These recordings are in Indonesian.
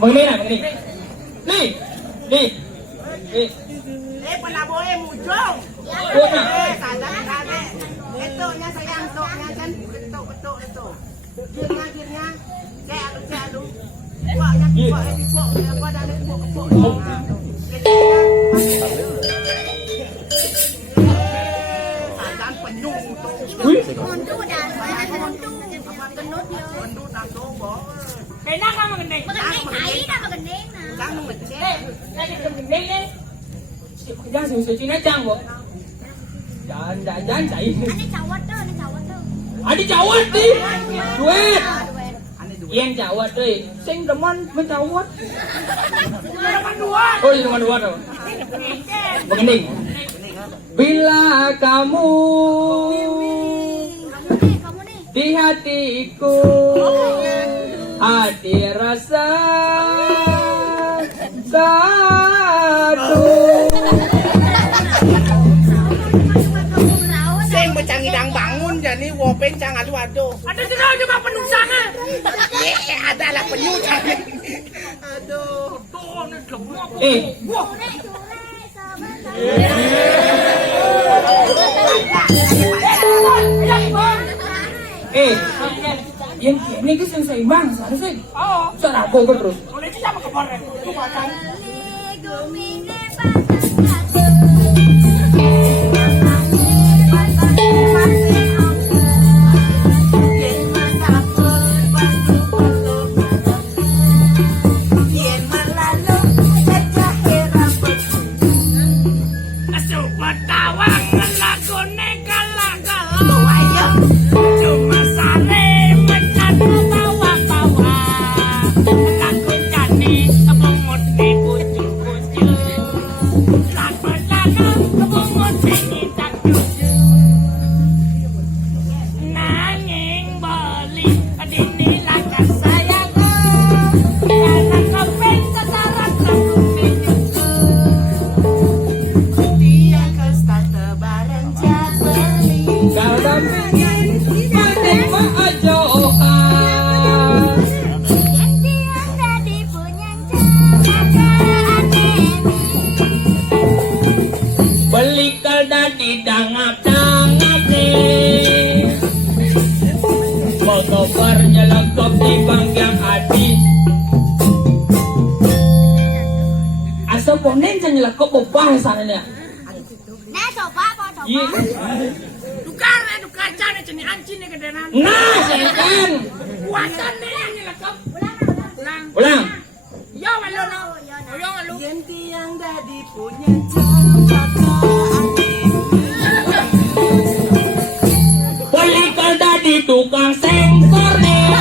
Mengenai nak, mengenai. Ni. Pernah boleh mujung. Sadar. Ketuknya sayang, toknya kan. Ketuk. Girnya. Saya alu. Buatnya pipok. Apa dah ni pipok. Sadar penuh tu. Mundu dah. Mundu. Kenut dia. Mundu tak dobo. Enak kan mengenai? Mengenai kai dah mengenai nah. Kan mengecek. Lagi mengenai ni. Jangan susu Cina jang bo. Jangan cai. Ani cawat tu. Adi cawat di. Duit. Yen cawat deh. Sing demen mencawat. Oh, ini nomor 2 tu. Mengenai. Bila kamu di hatiku hati rasa satu. Sing becangidang bangun jadi wopen cang adu. Ada tidak cuma penusahnya. Adalah penyucang. Aduh. Yang ini kan yang seimbang seharusnya. Suara aku terus. Boleh siapa kemarin? Itu makan. Motobarnya lengkap di banggang hati. Asal ponen jangan lengkap bobah sananya. Nah coba apa coba? Dukar cana cini anci ni kedenan. Nah, sekan. Puasan ni yang lengkap. Ulang. Yo malu no. Yo malu. Ganti yang dadi punya Pelikal dadi tukang sensor nih.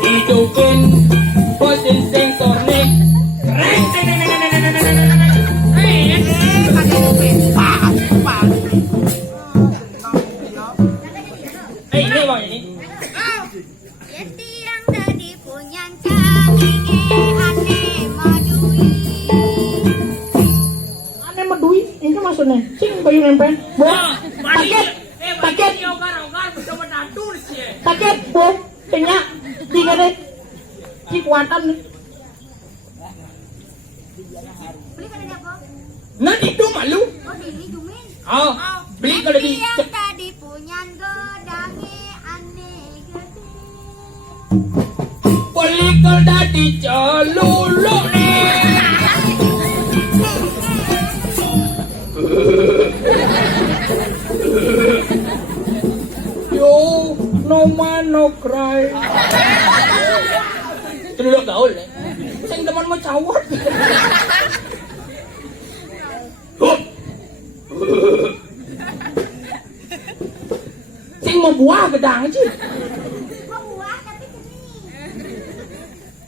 Hidupin posin sensor nih. Ini bang ini. Ganti yang tadi punya aneh madui. Aneh medui, ini maksudnya. Sing bayu nempel. Paket. Paket, bu. Tanya. Tiga deh. Si kuantan nih. Beli kan ada apa? Nanti itu malu. Oh ini cumi. Oh, beli kalau di. Yang tadi punya gedangi aneh gede. Pelikal dadi celulu nih. Yo, no man no cry. Terus gaul nih. Sing teman mau cawat. Sing mau buah gedang aja. Kok buah tapi cumi.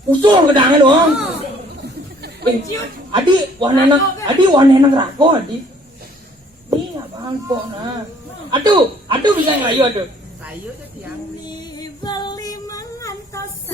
Usul gedangnya doang. Adi warna nang rako adi. Ini abang po na. Aduh bisa ngelayu aduh. Sayu tu tiang. Beli mengantos.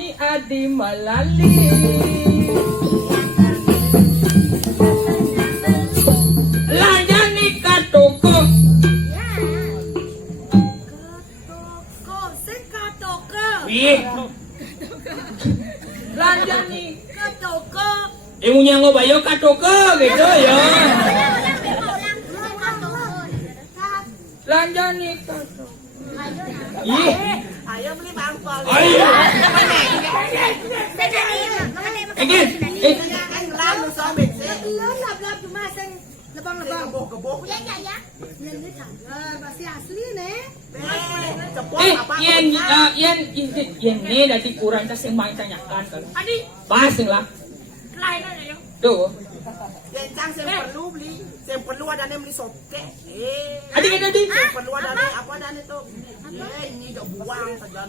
Lanjani adi malali. Lanjani katoko. Toko, sing katoko. Piye? Lanjani. Katoko. Ibunya ngobayo katoko gitu ya. Lanjani katoko. Ih, Ayo beli mangkok. ayo. Egin, Kan lalu sobek sih. Lap-lap cuma sing lebang-lebang. Gebok-gebok. Ya. Yang ini kan masih asli nih. Cepot apa? yen ini dadi kurang tas sing main tanyakan kan. Adi, pas sing lah. Lain aja yo. Tuh. Yang saya perlu beli, saya perlu ada yang beli soket. Adi kan tadi. Saya perlu ada apa ada itu? Ini gak buang saja.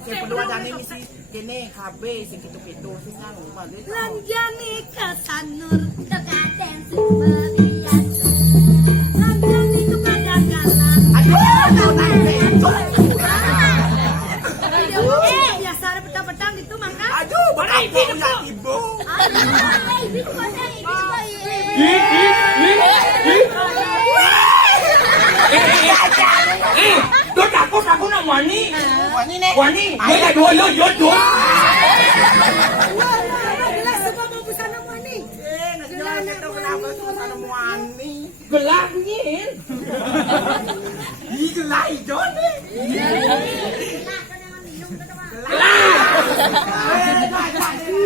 Saya perlu ada yang misi kene KB sing gitu-gitu sing kan balik. Lanjani kesanur kekaten sebagian. Lanjani kepadagalan. Aduh, Biasa ada petang-petang gitu mangga. aduh, barang punya ibu. Ini juga Aku nak wani. Wani nih. Wani, dia dua yo dua. Jelas semua mau busana wani. Nasi jalan itu kenapa susah nemu wani? Gelangin. Ih, gelai John nih.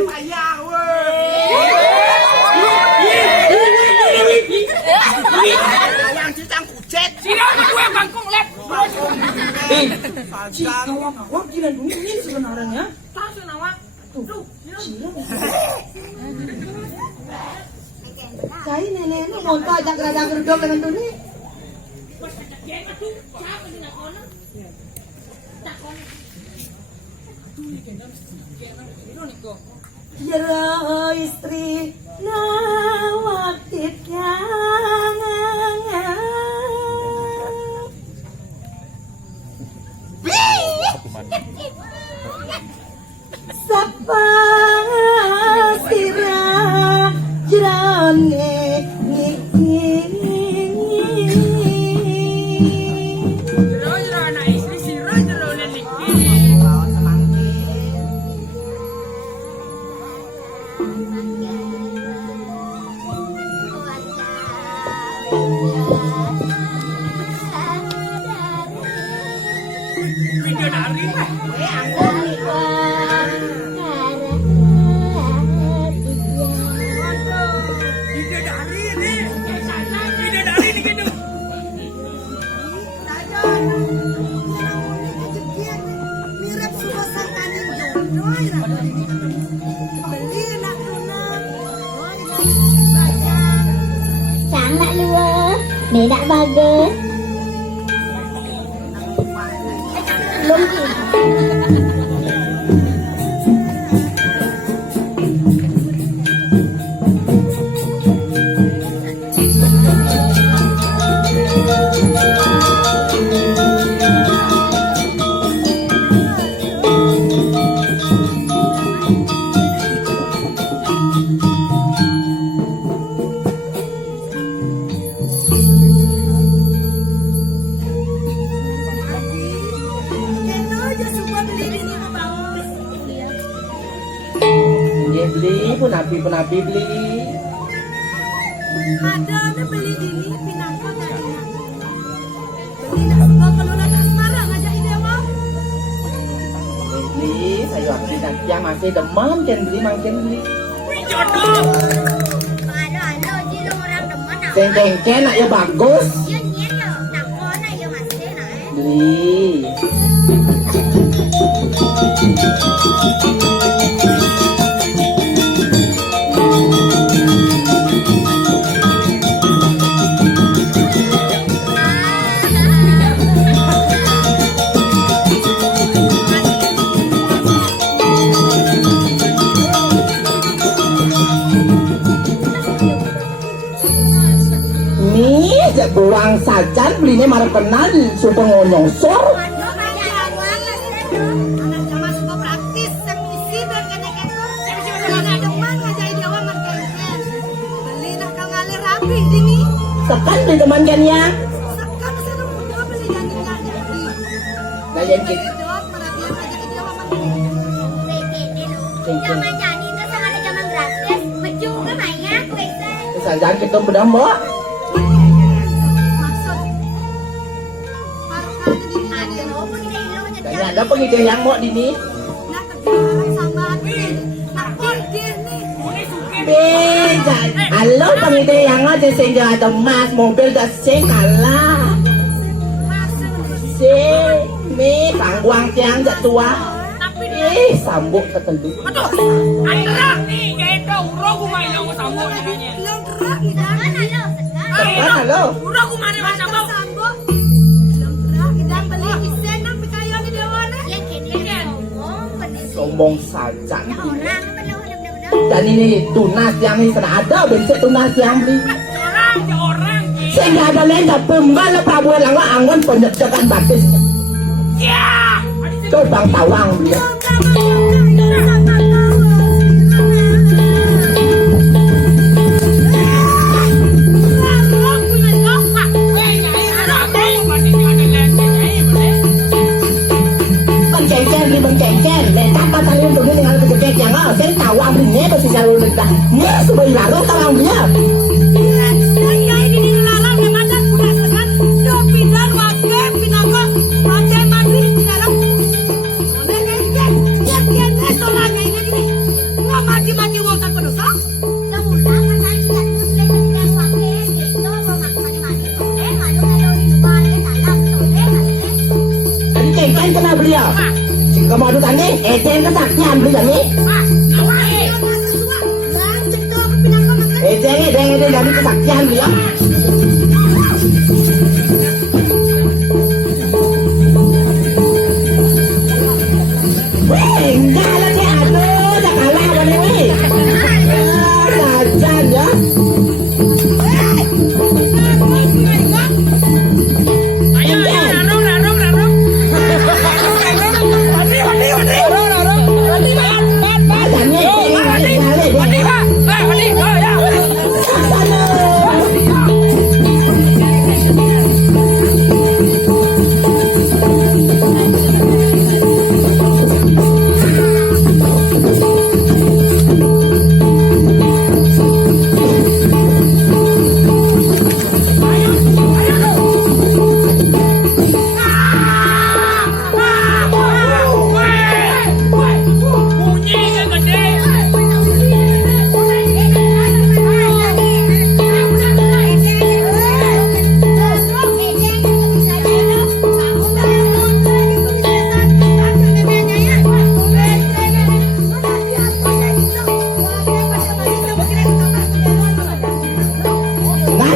Bayang, yang cicang kucet. Si kawan-kawan kira dulu ini sebenarnya. Cai nenek nu mau tak jaga-jaga gedung dengan tu ni. Jero istri nawakit Sapa sirah jerone ngiki. Jero anak istri sirah jero niki. Video dari mah. Video dari ini. Video dari ini gitu. Mirip suasana jodoh. Beli nak tunang. Sangat luar, tidak bagus. Mungkin. Beli penapi beli. Ada beli ini pinangko tadi. Beli nak sebab kalau nak asmara ngajak ide awak. Beli sayur api nanti masih demam dan beli makin beli. Jodoh. Halo, jadi orang demen nak. Ceng nak ya bagus. Ya nyen yo, nak kona yo masih nak. Beli. Buang saja belinya marah kenal super ngonyosor. Yo kaya awak Sekan beli teman kan ya. Sekarang saya mau beli janjinya jadi. Nah yang gitu. Dok, mana dia ngajak dia mama. Zaman jadi itu sama ada zaman gratis. Beju ke mainnya, kuisa. Kesanjang kita bedah mbak. Maksud paruh di Ada mau pergi dari lo aja. Tanya ada pengide yang mau di ni. nah kerjaan sama nih. Nah dia nih. Beda. Halo pengide yang aja sehingga ada mas mobil dah sing kalah. Masuk. Me pangguang tiang jak tua. Sambuk tertentu. Anak nih, kayak urang ku main yang sambung jadinya. Londrak idang. Mana lo sekarang? Tekan halo. Urang ku main yang sambung. Sambok. Londrak idang beli kisen nang pikayo di dewana. Yang kini ngomong bener. Sombong saja. Orang bener-bener. Dan ini tunas yang ini kena ada bencet tunas yang beli. Orang. Sehingga ada lain dah pembal prabuan langga anggon penyedokan batis. Ya. Tuh bang tawang dia. Benceng-ceng, betapa talian dulu dengan kejepit yang saya tawang belinya pasti jalur dekat. Nya sebagai larut tawang dia. Saya ini dilarang di mana sudah segan. Do pindah wakil pindah kok. Wakil mandi di dalam. Dia soalnya ini. Nggak mati-mati wong tak penuh sok. Kemudian akan siap terus dengan wakil itu mau makan mandi. Madu kalau di luar dalam sore. Benceng-ceng kena beliau. Kemadu tani, ejeng kesaktian beliau ni. Ejeng dari kesaktian beliau. Weh, enggak lah ni, aduh, dah kalah mana ni. Rajan ya.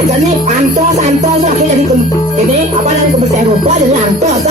Jadi antos akhirnya jadi ini apa namanya kebersihan rupa jadi antos